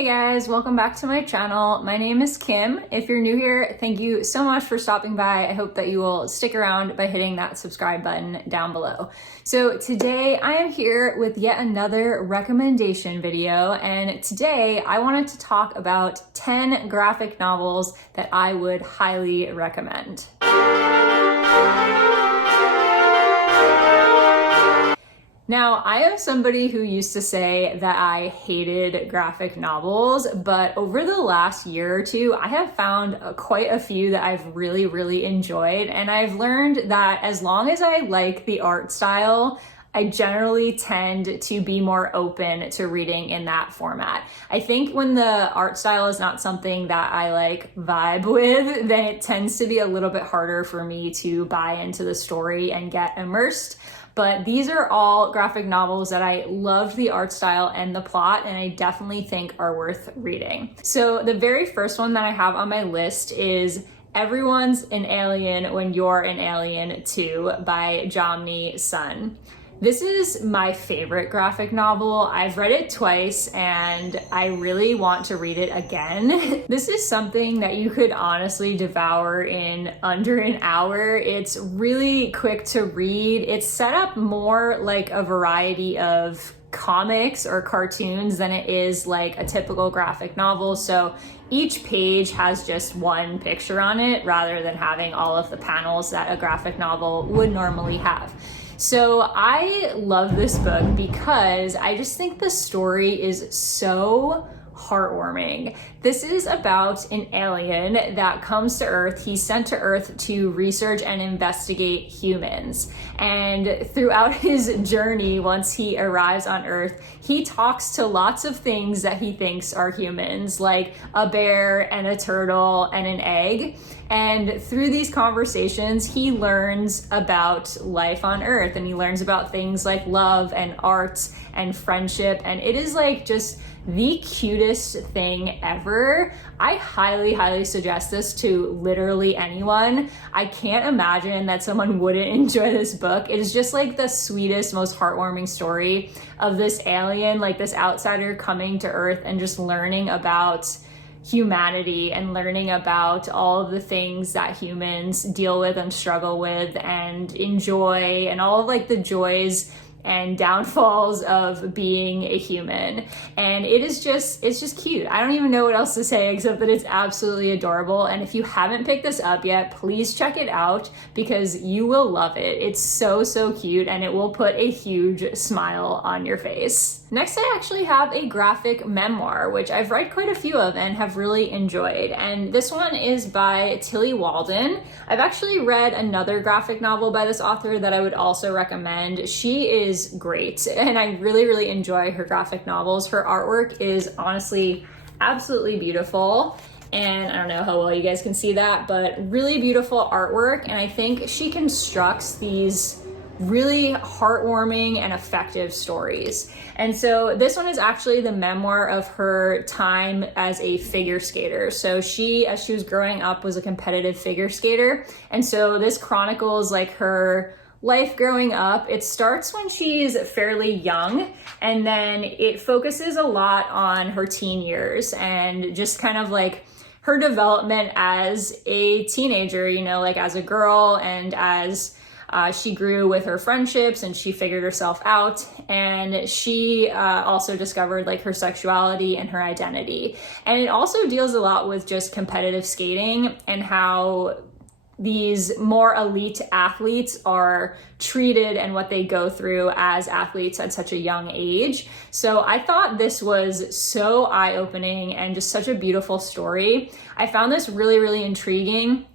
Hey guys, welcome back to my channel. My name is Kim. If you're new here, thank you so much for stopping by. I hope that you will stick around by hitting that subscribe button down below. So today I am here with yet another recommendation video, and today I wanted to talk about 10 graphic novels that I would highly recommend. Now, I am somebody who used to say that I hated graphic novels, but over the last year or two, I have found quite a few that I've really enjoyed. And I've learned that as long as I like the art style, I generally tend to be more open to reading in that format. I think when the art style is not something that I like vibe with, then it tends to be a little bit harder for me to buy into the story and get immersed. But these are all graphic novels that I loved the art style and the plot, and I definitely think are worth reading. So the very first one that I have on my list is Everyone's an Alien When You're an Alien Too by Jomny Sun. This is my favorite graphic novel. I've read it twice and I really want to read it again. This is something that you could honestly devour in under an hour. It's really quick to read. It's set up more like a variety of comics or cartoons than it is like a typical graphic novel. So each page has just one picture on it rather than having all of the panels that a graphic novel would normally have. So I love this book because I just think the story is so heartwarming. This is about an alien that comes to Earth. He's sent to Earth to research and investigate humans. And throughout his journey, once he arrives on Earth, he talks to lots of things that he thinks are humans, like a bear and a turtle and an egg. And through these conversations, he learns about life on Earth, and he learns about things like love and art and friendship. And it is like just the cutest thing ever. I highly suggest this to literally anyone. I can't imagine that someone wouldn't enjoy this book. It is just like the sweetest, most heartwarming story of this alien, like this outsider coming to Earth and just learning about humanity and learning about all of the things that humans deal with and struggle with and enjoy, and all of like the joys and downfalls of being a human. And it's just cute. I don't even know what else to say except that it's absolutely adorable. And if you haven't picked this up yet, please check it out because you will love it. It's so cute, and it will put a huge smile on your face. Next, I actually have a graphic memoir, which I've read quite a few of and have really enjoyed. And this one is by Tilly Walden. I've actually read another graphic novel by this author that I would also recommend. She is great, and I really enjoy her graphic novels. Her artwork is honestly absolutely beautiful. And I don't know how well you guys can see that, but really beautiful artwork. And I think she constructs these really heartwarming and effective stories. And so this one is actually the memoir of her time as a figure skater. So she, as she was growing up, was a competitive figure skater. And so this chronicles like her life growing up. It starts when she's fairly young, and then it focuses a lot on her teen years and just kind of like her development as a teenager, you know, like as a girl, and as she grew with her friendships and she figured herself out, and she also discovered like her sexuality and her identity. And it also deals a lot with just competitive skating and how these more elite athletes are treated and what they go through as athletes at such a young age. So I thought this was so eye-opening and just such a beautiful story. I found this really intriguing.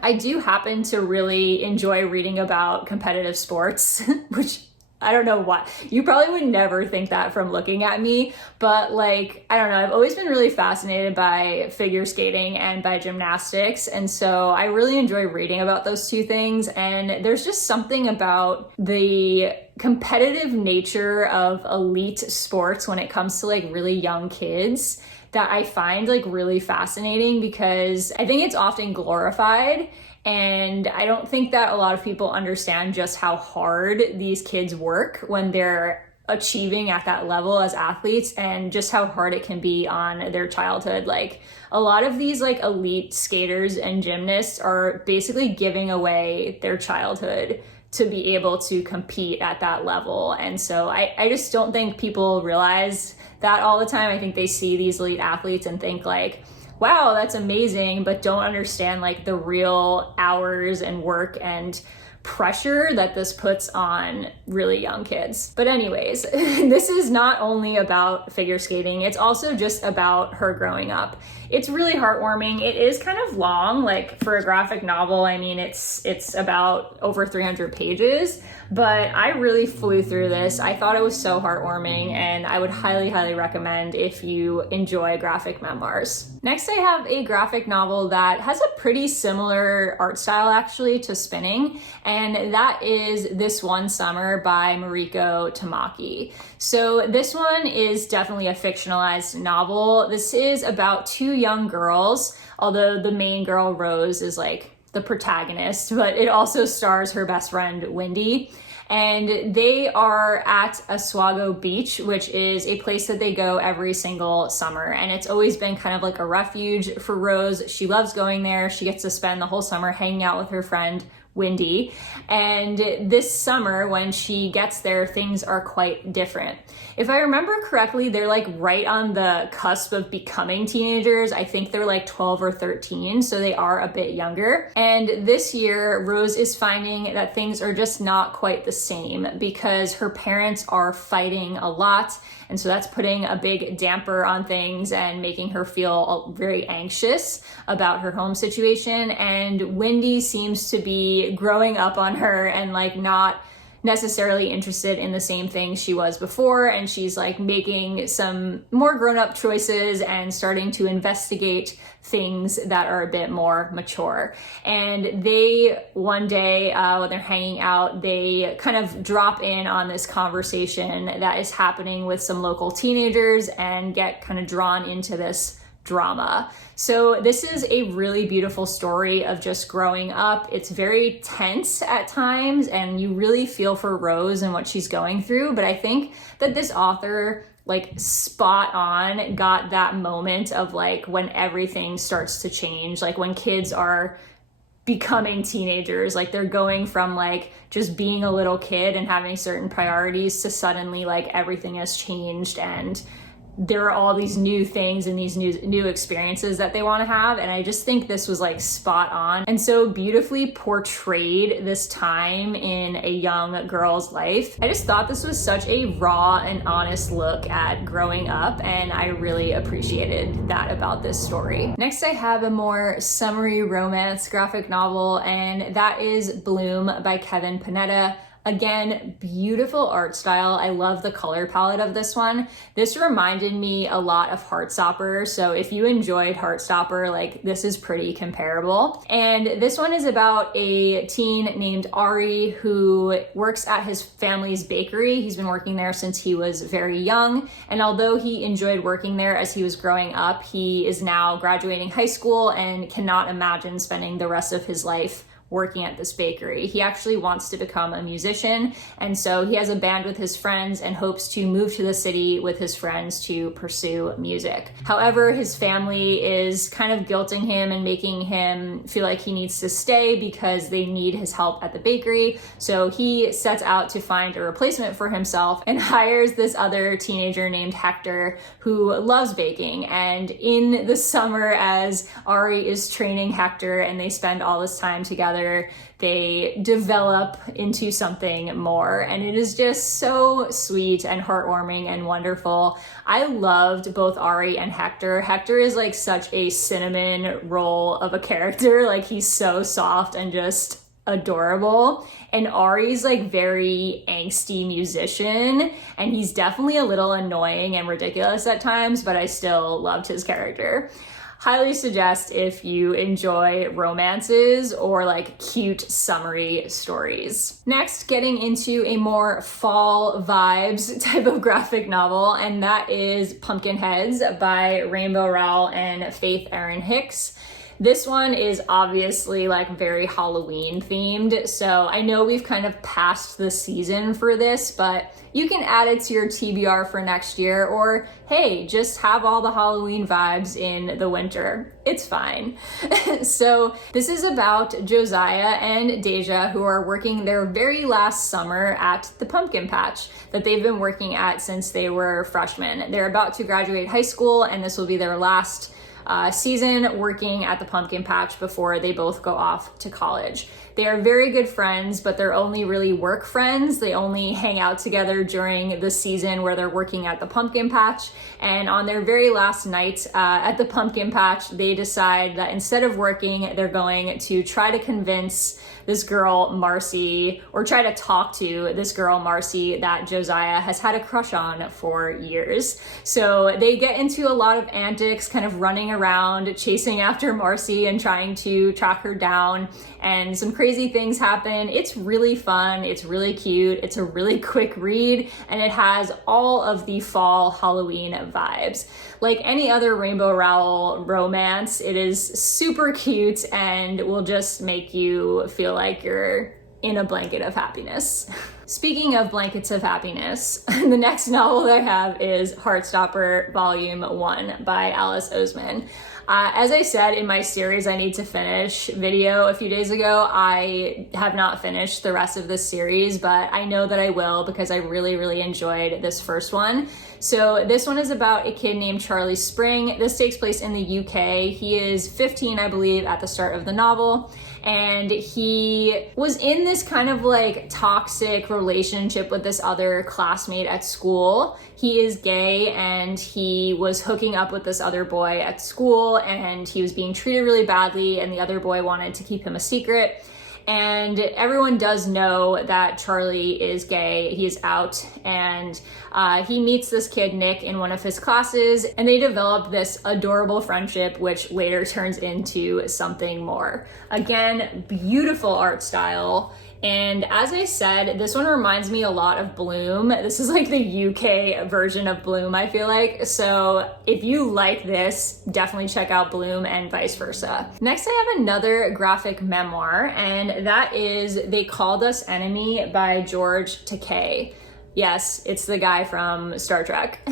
I do happen to really enjoy reading about competitive sports, which I don't know why. You probably would never think that from looking at me, but like, I don't know, I've always been really fascinated by figure skating and by gymnastics. And so I really enjoy reading about those two things. And there's just something about the competitive nature of elite sports when it comes to like really young kids that I find like really fascinating, because I think it's often glorified. And I don't think that a lot of people understand just how hard these kids work when they're achieving at that level as athletes and just how hard it can be on their childhood. Like a lot of these like elite skaters and gymnasts are basically giving away their childhood to be able to compete at that level. And so I just don't think people realize that all the time. I think they see these elite athletes and think like, wow, that's amazing, but don't understand like the real hours and work and pressure that this puts on really young kids. But anyways, this is not only about figure skating, it's also just about her growing up. It's really heartwarming. It is kind of long, like for a graphic novel. I mean, it's about over 300 pages, but I really flew through this. I thought it was so heartwarming, and I would highly, highly recommend if you enjoy graphic memoirs. Next, I have a graphic novel that has a pretty similar art style actually to spinning, and that is This One Summer by Mariko Tamaki. So this one is definitely a fictionalized novel. This is about two young girls, although the main girl, Rose, is like the protagonist, but it also stars her best friend, Wendy. And they are at Oswego Beach, which is a place that they go every single summer. And it's always been kind of like a refuge for Rose. She loves going there. She gets to spend the whole summer hanging out with her friend, Wendy. And this summer, when she gets there, things are quite different. If I remember correctly, they're like right on the cusp of becoming teenagers. I think they're like 12 or 13, so they are a bit younger. And this year, Rose is finding that things are just not quite the same because her parents are fighting a lot. And so that's putting a big damper on things and making her feel very anxious about her home situation. And Wendy seems to be growing up on her and like not necessarily interested in the same things she was before, and she's like making some more grown-up choices and starting to investigate things that are a bit more mature. And they one day when they're hanging out, they kind of drop in on this conversation that is happening with some local teenagers and get kind of drawn into this drama. So this is a really beautiful story of just growing up. It's very tense at times and you really feel for Rose and what she's going through, but I think that this author like spot on got that moment of like when everything starts to change, like when kids are becoming teenagers, like they're going from like just being a little kid and having certain priorities to suddenly like everything has changed and there are all these new things and these new experiences that they want to have. And I just think this was like spot on and so beautifully portrayed this time in a young girl's life. I just thought this was such a raw and honest look at growing up, and I really appreciated that about this story. Next, I have a more summery romance graphic novel, and that is Bloom by Kevin Panetta. Again, beautiful art style. I love the color palette of this one. This reminded me a lot of Heartstopper. So if you enjoyed Heartstopper, like this is pretty comparable. And this one is about a teen named Ari who works at his family's bakery. He's been working there since he was very young. And although he enjoyed working there as he was growing up, he is now graduating high school and cannot imagine spending the rest of his life working at this bakery. He actually wants to become a musician, and so he has a band with his friends and hopes to move to the city with his friends to pursue music. However, his family is kind of guilting him and making him feel like he needs to stay because they need his help at the bakery. So he sets out to find a replacement for himself and hires this other teenager named Hector who loves baking. And in the summer, as Ari is training Hector and they spend all this time together, they develop into something more, and it is just so sweet and heartwarming and wonderful. I loved both Ari and Hector. Hector is like such a cinnamon roll of a character. Like he's so soft and just adorable, and Ari's like very angsty musician, and he's definitely a little annoying and ridiculous at times, but I still loved his character. Highly suggest if you enjoy romances or like cute summery stories. Next, getting into a more fall vibes type of graphic novel, and that is Pumpkinheads by Rainbow Rowell and Faith Erin Hicks. This one is obviously like very Halloween themed, so I know we've kind of passed the season for this, but you can add it to your TBR for next year, or hey, just have all the Halloween vibes in the winter. It's fine. So this is about Josiah and Deja, who are working their very last summer at the pumpkin patch that they've been working at since they were freshmen. They're about to graduate high school, and this will be their last season working at the pumpkin patch before they both go off to college. They are very good friends, but they're only really work friends. They only hang out together during the season where they're working at the pumpkin patch. And on their very last night at the pumpkin patch, they decide that instead of working, they're going to try to convince this girl, Marcy, or try to talk to this girl, Marcy, that Josiah has had a crush on for years. So they get into a lot of antics, kind of running around, chasing after Marcy and trying to track her down. And some crazy things happen. It's really fun. It's really cute. It's a really quick read, and it has all of the fall Halloween vibes. Like any other Rainbow Rowell romance, it is super cute and will just make you feel like you're in a blanket of happiness. Speaking of blankets of happiness, the next novel that I have is Heartstopper Volume 1 by Alice Oseman. As I said in my series I need to finish video a few days ago, I have not finished the rest of this series, but I know that I will because I really, really enjoyed this first one. So this one is about a kid named Charlie Spring. This takes place in the UK. He is 15, I believe, at the start of the novel. And he was in this kind of like toxic relationship with this other classmate at school. He is gay and he was hooking up with this other boy at school, and he was being treated really badly, and the other boy wanted to keep him a secret. And everyone does know that Charlie is gay. He's out, and he meets this kid, Nick, in one of his classes, and they develop this adorable friendship, which later turns into something more. Again, beautiful art style. And as I said, this one reminds me a lot of Bloom. This is like the UK version of Bloom, I feel like. So if you like this, definitely check out Bloom and vice versa. Next, I have another graphic memoir, and that is They Called Us Enemy by George Takei. Yes, it's the guy from Star Trek.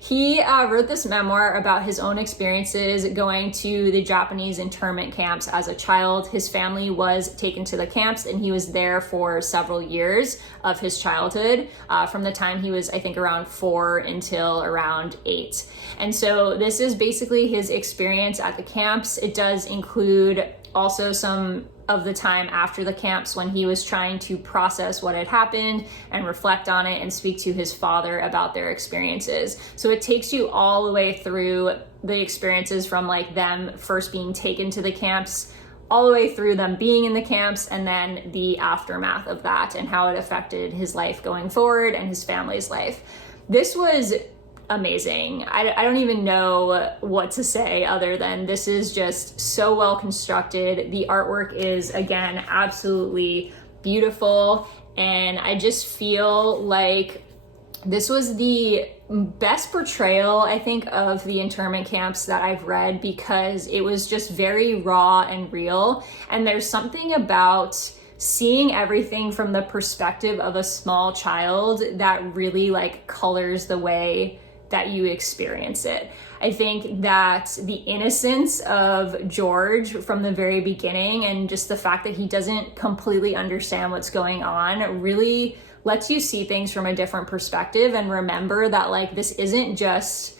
He wrote this memoir about his own experiences going to the Japanese internment camps as a child. His family was taken to the camps, and he was there for several years of his childhood, from the time he was, I think, around 4 until around 8. And so this is basically his experience at the camps. It does include also some of the time after the camps when he was trying to process what had happened and reflect on it and speak to his father about their experiences. So it takes you all the way through the experiences from like them first being taken to the camps, all the way through them being in the camps, and then the aftermath of that and how it affected his life going forward and his family's life. This was amazing. I don't even know what to say other than this is just so well constructed. The artwork is, again, absolutely beautiful, and I just feel like this was the best portrayal, I think, of the internment camps that I've read, because it was just very raw and real, and there's something about seeing everything from the perspective of a small child that really like colors the way that you experience it. I think that the innocence of George from the very beginning, and just the fact that he doesn't completely understand what's going on, really lets you see things from a different perspective and remember that like this isn't just,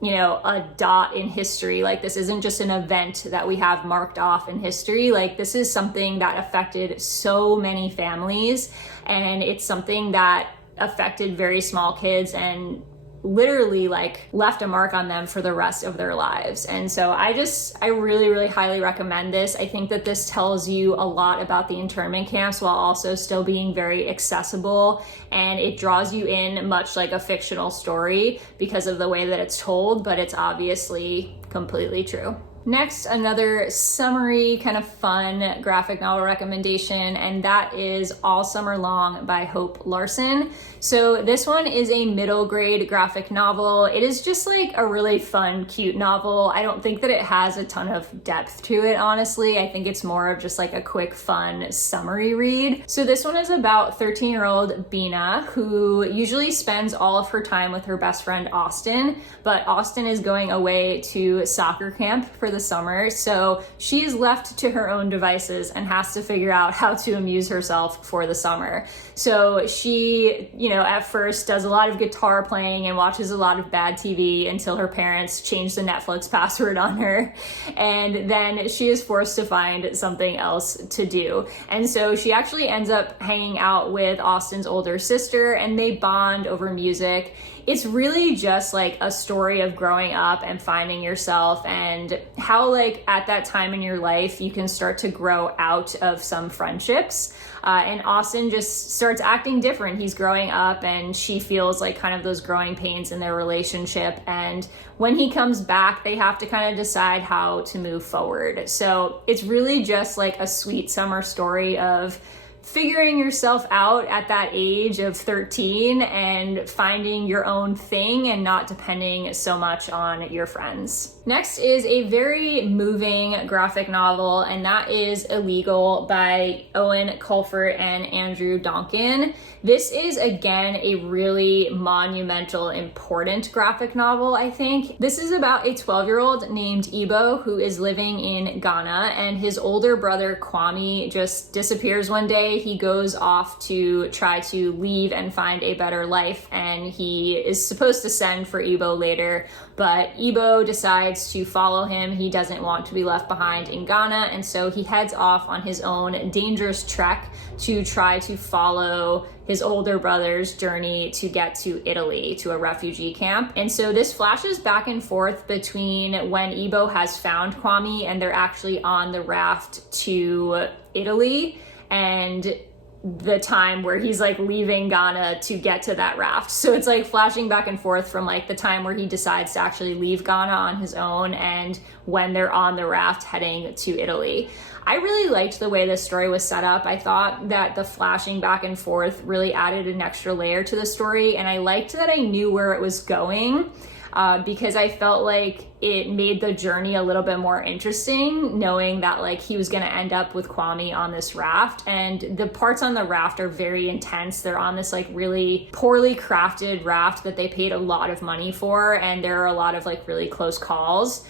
you know, a dot in history. Like this isn't just an event that we have marked off in history. Like this is something that affected so many families, and it's something that affected very small kids and literally like left a mark on them for the rest of their lives. And so I really, really highly recommend this. I think that this tells you a lot about the internment camps while also still being very accessible, and it draws you in much like a fictional story because of the way that it's told, but it's obviously completely true. Next, another summery kind of fun graphic novel recommendation, and that is All Summer Long by Hope Larson. So this one is a middle grade graphic novel. It is just like a really fun, cute novel. I don't think that it has a ton of depth to it, honestly. I think it's more of just like a quick, fun, summery read. So this one is about 13-year-old Bina, who usually spends all of her time with her best friend Austin, but Austin is going away to soccer camp for the summer, so she is left to her own devices and has to figure out how to amuse herself for the summer. So she, at first does a lot of guitar playing and watches a lot of bad TV until her parents change the Netflix password on her, and then she is forced to find something else to do. And so she actually ends up hanging out with Austin's older sister, and they bond over music. It's really just like a story of growing up and finding yourself, and how like at that time in your life you can start to grow out of some friendships. And Austin just starts acting different. He's growing up and she feels like kind of those growing pains in their relationship. And when he comes back, they have to kind of decide how to move forward. So it's really just like a sweet summer story of figuring yourself out at that age of 13 and finding your own thing and not depending so much on your friends. Next is a very moving graphic novel, and that is Illegal by Owen Colford and Andrew Donkin. This is, again, a really monumental, important graphic novel, I think. This is about a 12-year-old named Ibo who is living in Ghana, and his older brother Kwame just disappears one day. He goes off to try to leave and find a better life, and he is supposed to send for Ibo later, but Ibo decides to follow him. He doesn't want to be left behind in Ghana, and so he heads off on his own dangerous trek to try to follow his older brother's journey to get to Italy, to a refugee camp. And so this flashes back and forth between when Ibo has found Kwame and they're actually on the raft to Italy, and the time where he's like leaving Ghana to get to that raft. So it's like flashing back and forth from like the time where he decides to actually leave Ghana on his own and when they're on the raft heading to Italy. I really liked the way this story was set up. I thought that the flashing back and forth really added an extra layer to the story, and I liked that I knew where it was going. Because I felt like it made the journey a little bit more interesting, knowing that like he was gonna end up with Kwame on this raft. And the parts on the raft are very intense. They're on this like really poorly crafted raft that they paid a lot of money for, and there are a lot of like really close calls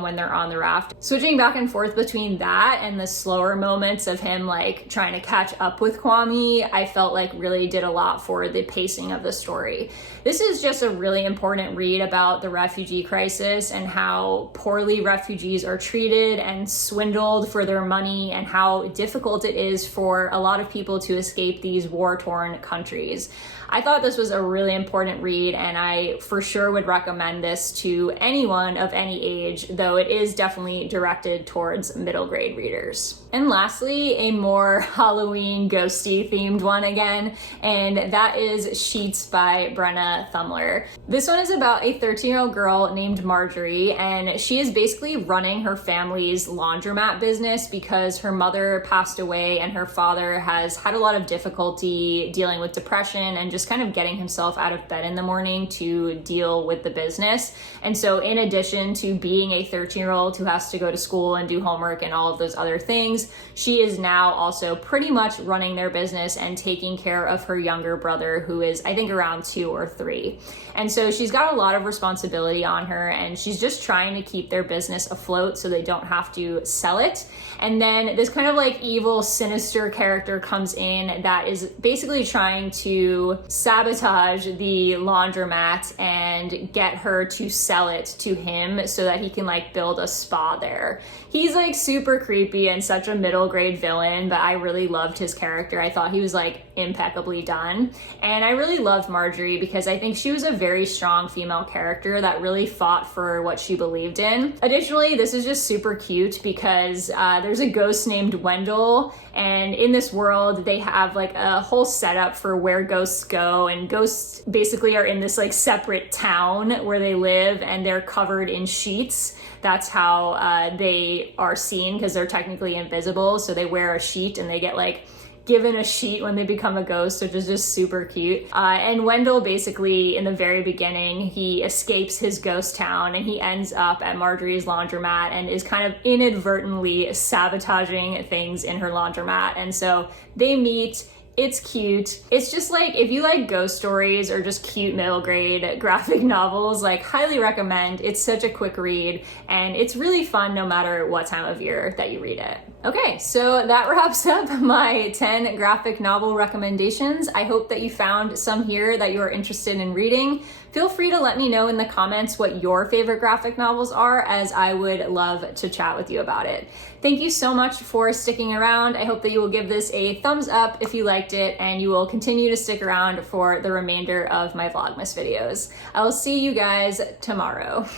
when they're on the raft. Switching back and forth between that and the slower moments of him like trying to catch up with Kwame, I felt like really did a lot for the pacing of the story. This is just a really important read about the refugee crisis and how poorly refugees are treated and swindled for their money, and how difficult it is for a lot of people to escape these war-torn countries. I thought this was a really important read, and I for sure would recommend this to anyone of any age, though it is definitely directed towards middle grade readers. And lastly, a more Halloween ghosty themed one again, and that is Sheets by Brenna Thumler. This one is about a 13-year-old girl named Marjorie, and she is basically running her family's laundromat business because her mother passed away and her father has had a lot of difficulty dealing with depression and just kind of getting himself out of bed in the morning to deal with the business. And so in addition to being a 13-year-old who has to go to school and do homework and all of those other things, she is now also pretty much running their business and taking care of her younger brother, who is, I think, around 2 or 3. And so she's got a lot of responsibility on her, and she's just trying to keep their business afloat so they don't have to sell it. And then this kind of like evil, sinister character comes in that is basically trying to sabotage the laundromat and get her to sell it to him so that he can like build a spa there. He's like super creepy and such a middle grade villain, but I really loved his character. I thought he was like impeccably done. And I really loved Marjorie because I think she was a very strong female character character that really fought for what she believed in. Additionally, this is just super cute because there's a ghost named Wendell, and in this world they have like a whole setup for where ghosts go, and ghosts basically are in this like separate town where they live, and they're covered in sheets. That's how they are seen, because they're technically invisible. So they wear a sheet and they get like given a sheet when they become a ghost, which is just super cute. And Wendell basically, in the very beginning, he escapes his ghost town and he ends up at Marjorie's laundromat and is kind of inadvertently sabotaging things in her laundromat. And so they meet. It's cute. It's just like, if you like ghost stories or just cute middle grade graphic novels, like highly recommend. It's such a quick read and it's really fun no matter what time of year that you read it. Okay, so that wraps up my 10 graphic novel recommendations. I hope that you found some here that you're interested in reading. Feel free to let me know in the comments what your favorite graphic novels are, as I would love to chat with you about it. Thank you so much for sticking around. I hope that you will give this a thumbs up if you liked it, and you will continue to stick around for the remainder of my Vlogmas videos. I will see you guys tomorrow.